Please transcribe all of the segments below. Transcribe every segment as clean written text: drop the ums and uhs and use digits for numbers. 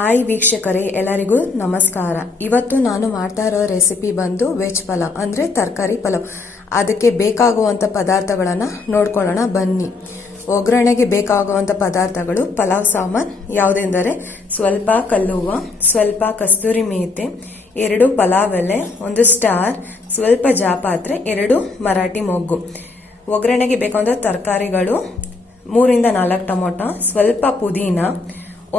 Hi ವೀಕ್ಷಕರೇ, ಎಲ್ಲರಿಗೂ ನಮಸ್ಕಾರ. ಇವತ್ತು ನಾನು ಮಾಡ್ತಾ ಇರೋ ರೆಸಿಪಿ ಬಂದು ವೆಜ್ ಪಲಾವ್ ಅಂದ್ರೆ ತರಕಾರಿ ಪಲಾವ್. ಅದಕ್ಕೆ ಬೇಕಾಗುವಂತ ಪದಾರ್ಥಗಳನ್ನ ನೋಡ್ಕೊಳ್ಳೋಣ ಬನ್ನಿ. ಒಗ್ಗರಣೆಗೆ ಬೇಕಾಗುವಂತ ಪದಾರ್ಥಗಳು: ಪಲಾವ್ ಸಾಮಾನ್ ಯಾವುದೆಂದರೆ ಸ್ವಲ್ಪ ಕಲ್ಲುವ್ವ, ಸ್ವಲ್ಪ ಕಸ್ತೂರಿ ಮೇಥಿ, 2 ಪಲಾವ್ ಎಲೆ, 1 ಸ್ಟಾರ್, ಸ್ವಲ್ಪ ಜಾಪಾತ್ರೆ, 2 ಮರಾಠಿ ಮೊಗ್ಗು. ಒಗ್ಗರಣೆಗೆ ಬೇಕಾದ ತರಕಾರಿಗಳು: 3 ರಿಂದ 4 ಟೊಮೊಟೊ, ಸ್ವಲ್ಪ ಪುದೀನ,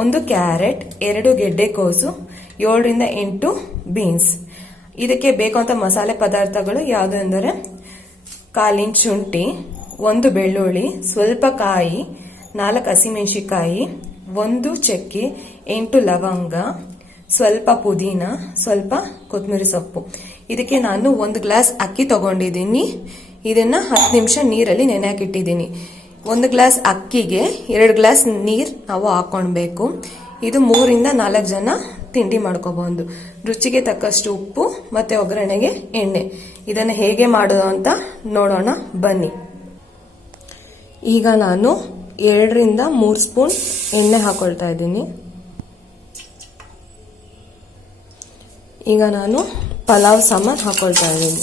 1 ಕ್ಯಾರೆಟ್, 2 ಗೆಡ್ಡೆಕೋಸು, 7 ರಿಂದ 8 ಬೀನ್ಸ್. ಇದಕ್ಕೆ ಬೇಕಾದಂತ ಮಸಾಲೆ ಪದಾರ್ಥಗಳು ಯಾವುದು ಎಂದರೆ 1/4 ಇಂಚ್ ಶುಂಠಿ, 1 ಬೆಳ್ಳುಳ್ಳಿ, ಸ್ವಲ್ಪ ಕಾಯಿ, 4 ಹಸಿಮೆಣಸಿಕಾಯಿ, 1 ಚಕ್ಕೆ, 8 ಲವಂಗ, ಸ್ವಲ್ಪ ಪುದೀನ, ಸ್ವಲ್ಪ ಕೊತ್ತಂಬರಿ ಸೊಪ್ಪು. ಇದಕ್ಕೆ ನಾನು 1 ಗ್ಲಾಸ್ ಅಕ್ಕಿ ತಗೊಂಡಿದ್ದೀನಿ. ಇದನ್ನ 10 ನಿಮಿಷ ನೀರಲ್ಲಿ ನೆನೆ ಹಾಕಿಟ್ಟಿದ್ದೀನಿ. 1 ಗ್ಲಾಸ್ ಅಕ್ಕಿಗೆ 2 ಗ್ಲಾಸ್ ನೀರ್ ನಾವು ಹಾಕೊಳ್ಬೇಕು. ಇದು 3 ರಿಂದ 4 ಜನ ತಿಂಡಿ ಮಾಡ್ಕೋಬಹುದು. ರುಚಿಗೆ ತಕ್ಕಷ್ಟು ಉಪ್ಪು ಮತ್ತೆ ಒಗ್ಗರಣೆಗೆ ಎಣ್ಣೆ. ಇದನ್ನ ಹೇಗೆ ಮಾಡೋದು ಅಂತ ನೋಡೋಣ ಬನ್ನಿ. ಈಗ ನಾನು 2 ರಿಂದ 3 ಸ್ಪೂನ್ ಎಣ್ಣೆ ಹಾಕೊಳ್ತಾ ಇದ್ದೀನಿ. ಈಗ ನಾನು ಪಲಾವ್ ಸಾಮಾನ್ ಹಾಕೊಳ್ತಾ ಇದ್ದೀನಿ.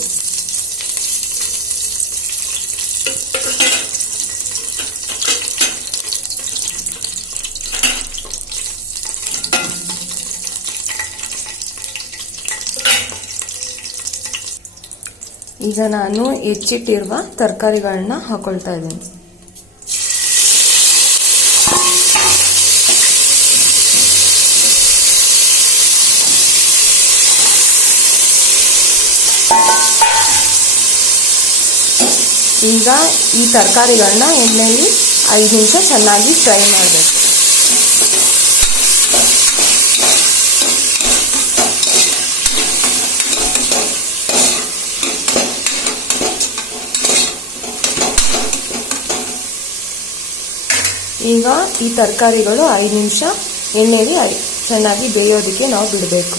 ಈಗ ನಾನು ಹೆಚ್ಚಿಟ್ಟಿರುವ ತರಕಾರಿಗಳನ್ನ ಹಾಕೊಳ್ತಾ ಇದ್ದೀನಿ. ಈಗ ಈ ತರಕಾರಿಗಳನ್ನ ಎಣ್ಣೆಯಲ್ಲಿ 5 ನಿಮಿಷ ಚೆನ್ನಾಗಿ ಫ್ರೈ ಮಾಡಬೇಕು. ಈಗ ಈ ತರಕಾರಿಗಳು 5 ನಿಮಿಷ ಎಣ್ಣೆಯಲ್ಲಿ ಚೆನ್ನಾಗಿ ಬೇಯೋದಕ್ಕೆ ನಾವು ಬಿಡಬೇಕು.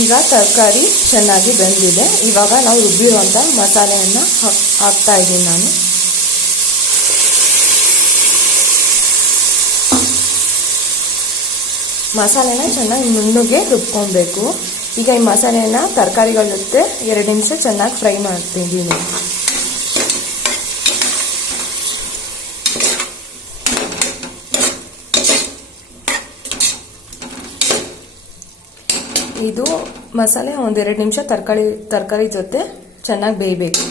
ಈಗ ತರಕಾರಿ ಚೆನ್ನಾಗಿ ಬೆಂದಿದೆ. ಇವಾಗ ನಾವು ರುಬ್ಬಿರುವಂತ ಮಸಾಲೆಯನ್ನ ಹಾಕ್ತಾ ಇದ್ದೀನಿ ನಾನು. ಮಸಾಲೆನ ಚೆನ್ನಾಗಿ ನುಣ್ಣಗೆ ರುಬ್ಕೊಬೇಕು. ಈಗ ಈ ಮಸಾಲೆನ ತರಕಾರಿಗಳ ಜೊತೆ 2 ನಿಮಿಷ ಚೆನ್ನಾಗಿ ಫ್ರೈ ಮಾಡ್ತಿದ್ದೀನಿ. ಇದು ಮಸಾಲೆ 1-2 ನಿಮಿಷ ತರಕಾರಿ ಜೊತೆ ಚೆನ್ನಾಗಿ ಬೇಯಬೇಕು.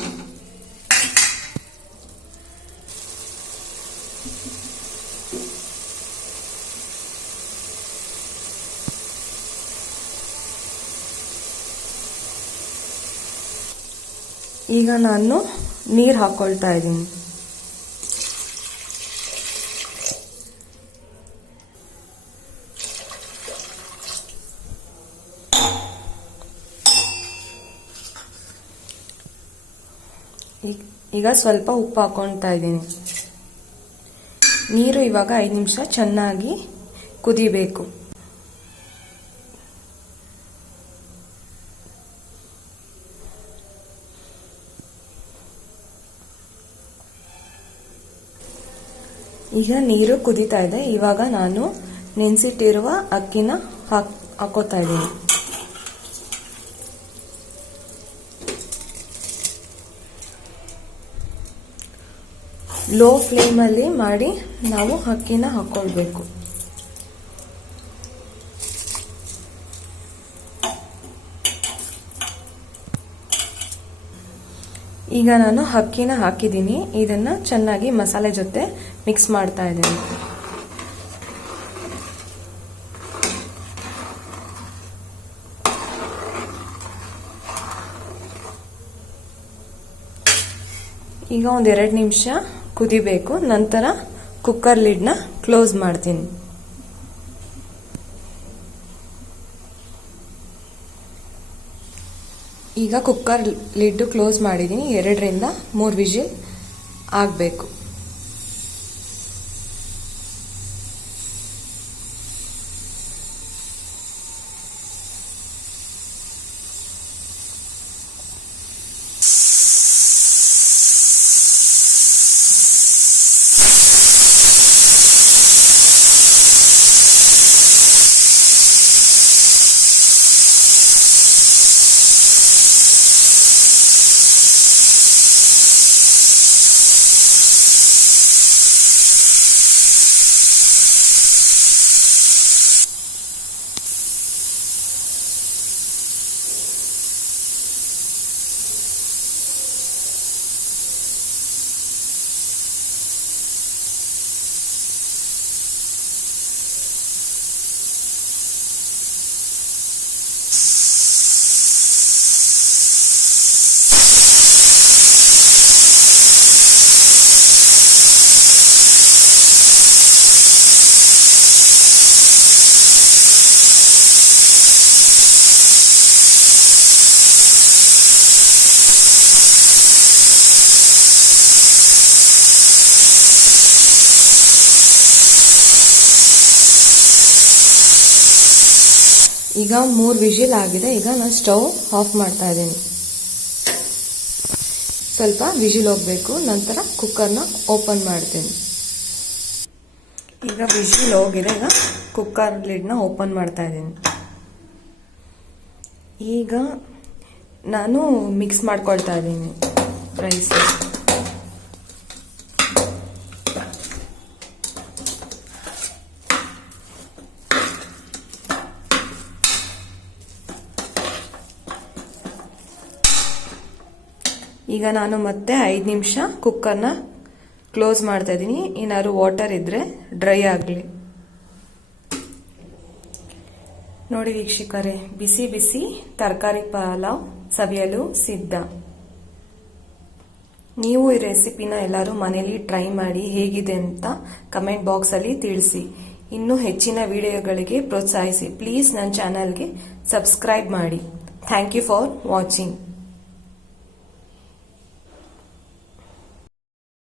ಈಗ ನಾನು ನೀರು ಹಾಕೊಳ್ತಾ ಇದ್ದೀನಿ. ಈಗ ಸ್ವಲ್ಪ ಉಪ್ಪು ಹಾಕೊಳ್ತಾ ಇದ್ದೀನಿ. ನೀರು ಇವಾಗ 5 ನಿಮಿಷ ಚೆನ್ನಾಗಿ ಕುದಿಬೇಕು. ಈಗ ನೀರು ಕುದೀತಾ ಇದೆ. ಇವಾಗ ನಾನು ನೆನೆಸಿಟ್ಟಿರುವ ಅಕ್ಕಿನ ಹಾಕೋತಾ ಇದ್ದೀನಿ. ಲೋ ಫ್ಲೇಮ್ ಅಲ್ಲಿ ಮಾಡಿ ನಾವು ಅಕ್ಕಿನ ಹಾಕೊಳ್ಬೇಕು. ಈಗ ನಾನು ಅಕ್ಕಿನ ಹಾಕಿದ್ದೀನಿ. ಇದನ್ನ ಚೆನ್ನಾಗಿ ಮಸಾಲೆ ಜೊತೆ ಮಿಕ್ಸ್ ಮಾಡ್ತಾ ಇದ್ದೀನಿ. ಈಗ 1-2 ನಿಮಿಷ ಕುದಿಬೇಕು. ನಂತರ ಕುಕ್ಕರ್ ಲಿಡ್ನ ಕ್ಲೋಸ್ ಮಾಡ್ತೀನಿ. ಈಗ ಕುಕ್ಕರ್ ಲಿಡ್ ಕ್ಲೋಸ್ ಮಾಡಿದ್ದೀನಿ. 2 ರಿಂದ 3 ವಿಜಿಲ್ ಆಗಬೇಕು. ಈಗ 3 ವಿಜಿಲ್ ಆಗಿದೆ. ಈಗ ನಾನು ಸ್ಟವ್ ಆಫ್ ಮಾಡ್ತಾ ಇದ್ದೀನಿ. ಸ್ವಲ್ಪ ವಿಜಿಲ್ ಹೋಗಬೇಕು, ನಂತರ ಕುಕ್ಕರ್ನ ಓಪನ್ ಮಾಡ್ತೀನಿ. ಈಗ ವಿಜಿಲ್ ಹೋಗಿದೆ. ಈಗ ಕುಕ್ಕರ್ ಲಿಡ್ನ ಓಪನ್ ಮಾಡ್ತಾ ಇದ್ದೀನಿ. ಈಗ ನಾನು ಮಿಕ್ಸ್ ಮಾಡ್ಕೊಳ್ತಾ ಇದ್ದೀನಿ ರೈಸ್. ಈಗ ನಾನು ಮತ್ತೆ 5 ನಿಮಿಷ ಕುಕ್ಕರ್ನ ಕ್ಲೋಸ್ ಮಾಡ್ತಾ ಇದ್ದೀನಿ. ಏನಾದ್ರು ವಾಟರ್ ಇದ್ರೆ ಡ್ರೈ ಆಗಲಿ. ನೋಡಿ ವೀಕ್ಷಕರೇ, ಬಿಸಿ ಬಿಸಿ ತರಕಾರಿ ಪಲಾವ್ ಸವಿಯಲು ಸಿದ್ಧ. ನೀವು ಈ ರೆಸಿಪಿನ ಎಲ್ಲರೂ ಮನೇಲಿ ಟ್ರೈ ಮಾಡಿ ಹೇಗಿದೆ ಅಂತ ಕಮೆಂಟ್ ಬಾಕ್ಸ್ ಅಲ್ಲಿ ತಿಳಿಸಿ. ಇನ್ನೂ ಹೆಚ್ಚಿನ ವಿಡಿಯೋಗಳಿಗೆ ಪ್ರೋತ್ಸಾಹಿಸಿ. ಪ್ಲೀಸ್ ನನ್ನ ಚಾನಲ್ಗೆ ಸಬ್ಸ್ಕ್ರೈಬ್ ಮಾಡಿ. Thank you for watching.